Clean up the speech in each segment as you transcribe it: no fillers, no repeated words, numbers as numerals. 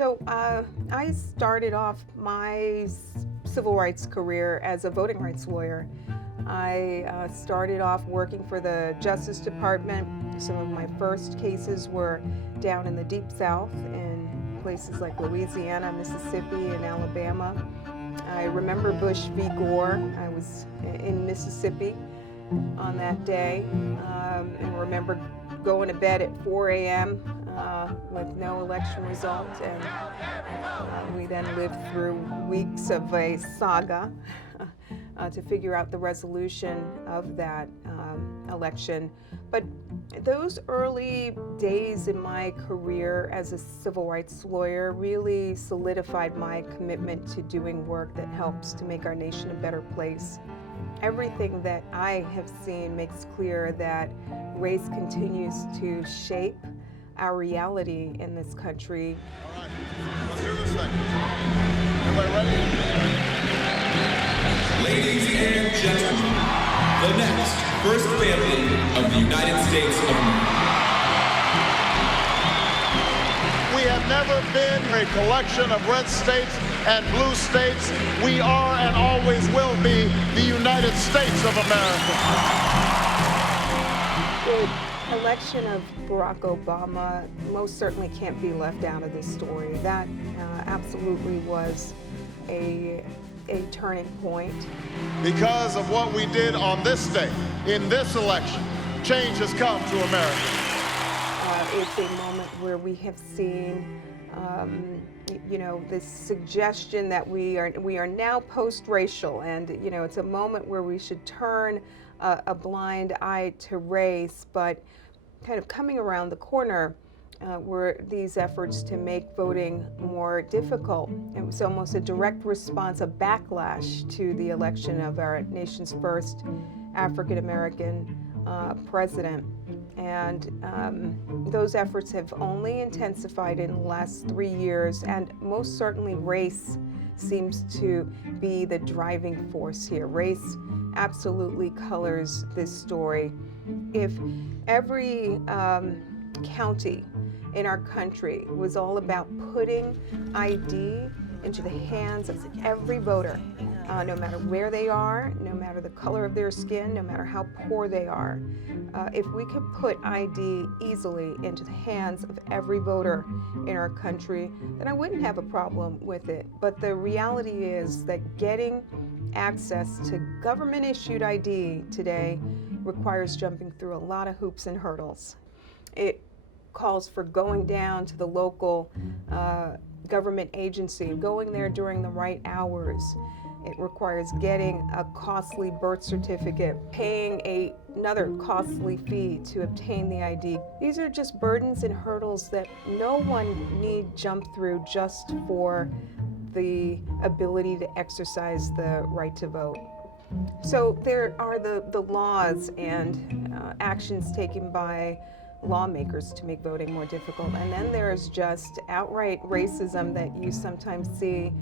I started off my civil rights career as a voting rights lawyer. I started off working for the Justice Department. Some of my first cases were down in the Deep South in places like Louisiana, Mississippi, and Alabama. I remember Bush v. Gore. I was in Mississippi on that day and remember going to bed at 4 a.m. With no election result, and we then lived through weeks of a saga to figure out the resolution of that election. But those early days in my career as a civil rights lawyer really solidified my commitment to doing work that helps to make our nation a better place. Everything that I have seen makes clear that race continues to shape our reality in this country. All right, let's do this thing. Everybody ready? Ladies and gentlemen, the next First Family of the United States of America. We have never been a collection of red states and blue states. We are and always will be the United States of America. The election of Barack Obama most certainly can't be left out of this story. That absolutely was a turning point. Because of what we did on this day, in this election, change has come to America. It's a moment where we have seen, this suggestion that we are now post-racial, and it's a moment where we should turn a blind eye to race, but kind of coming around the corner were these efforts to make voting more difficult. It was almost a direct response, a backlash to the election of our nation's first African American president. And those efforts have only intensified in the last 3 years, and most certainly race seems to be the driving force here. Race absolutely colors this story. If every county in our country was all about putting ID into the hands of every voter, no matter where they are, no matter the color of their skin, no matter how poor they are, if we could put ID easily into the hands of every voter in our country, then I wouldn't have a problem with it. But the reality is that getting access to government-issued ID today requires jumping through a lot of hoops and hurdles. It calls for going down to the local government agency, going there during the right hours. It requires getting a costly birth certificate, paying another costly fee to obtain the ID. These are just burdens and hurdles that no one need jump through just for the ability to exercise the right to vote. So there are the laws and actions taken by lawmakers to make voting more difficult. And then there's just outright racism that you sometimes see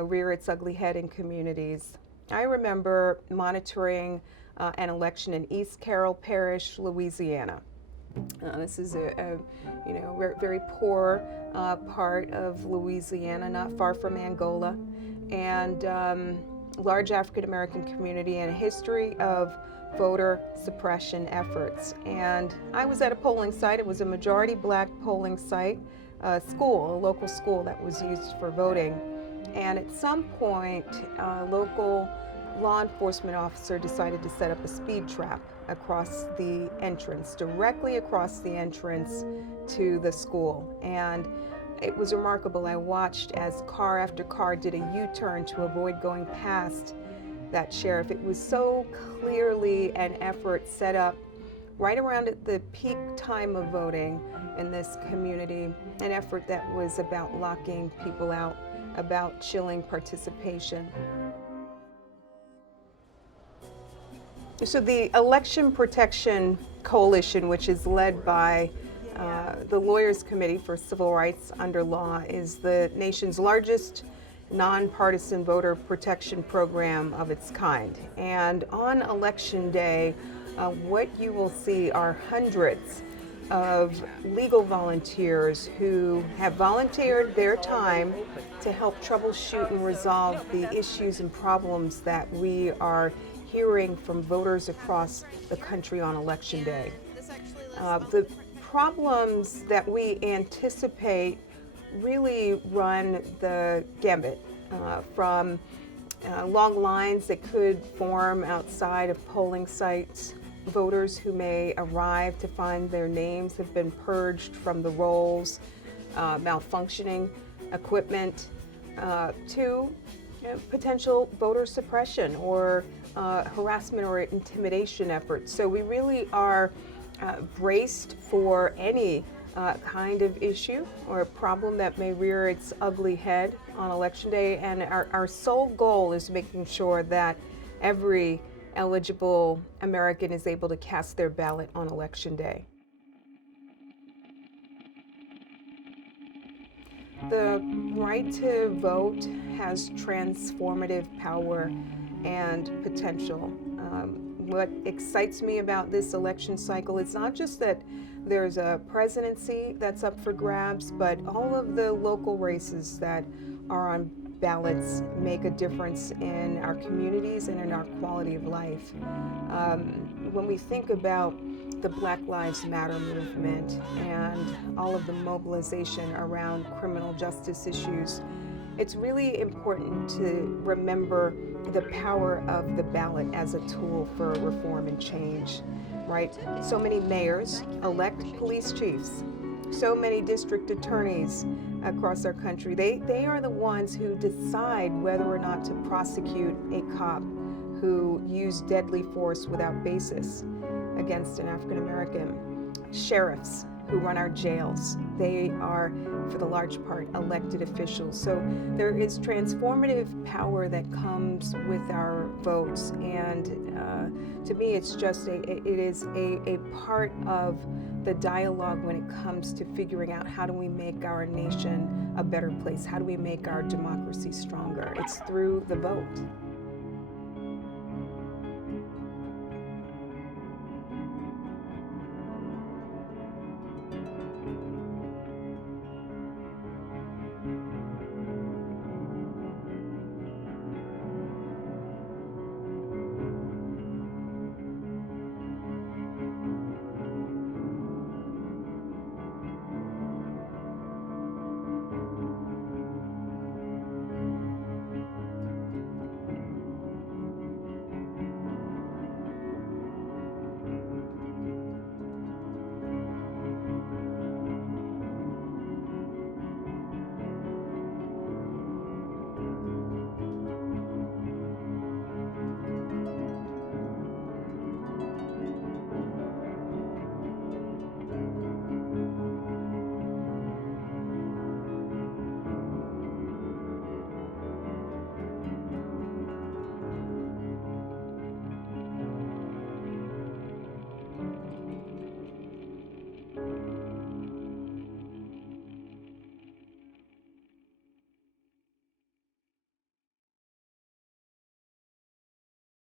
rear its ugly head in communities. I remember monitoring an election in East Carroll Parish, Louisiana. This is a very poor part of Louisiana, not far from Angola, and large African American community and a history of voter suppression efforts. And I was at a polling site. It was a majority black polling site, a local school that was used for voting. And at some point, a local law enforcement officer decided to set up a speed trap across the entrance, directly across the entrance to the school. And it was remarkable. I watched as car after car did a U-turn to avoid going past that sheriff. It was so clearly an effort set up right around at the peak time of voting in this community, an effort that was about locking people out, about chilling participation. So the Election Protection Coalition, which is led by the Lawyers Committee for Civil Rights Under Law, is the nation's largest nonpartisan voter protection program of its kind. And on election day, what you will see are hundreds of legal volunteers who have volunteered their time to help troubleshoot and resolve the issues and problems that we are hearing from voters across the country on Election Day. The problems that we anticipate really run the gambit from long lines that could form outside of polling sites, voters who may arrive to find their names have been purged from the rolls, malfunctioning equipment, to potential voter suppression or harassment or intimidation efforts. So we really are braced for any kind of issue or problem that may rear its ugly head on Election Day. And our sole goal is making sure that every eligible American is able to cast their ballot on Election Day. The right to vote has transformative power and potential. What excites me about this election cycle, it's not just that there's a presidency that's up for grabs, but all of the local races that are on ballots make a difference in our communities and in our quality of life. When we think about the Black Lives Matter movement and all of the mobilization around criminal justice issues, it's really important to remember the power of the ballot as a tool for reform and change, right? So many mayors elect police chiefs. So many district attorneys across our country, they are the ones who decide whether or not to prosecute a cop who used deadly force without basis against an African American. Sheriffs who run our jails, they are, for the large part, elected officials. So there is transformative power that comes with our votes, and to me, it's just it is a part of the dialogue when it comes to figuring out how do we make our nation a better place, how do we make our democracy stronger. It's through the vote.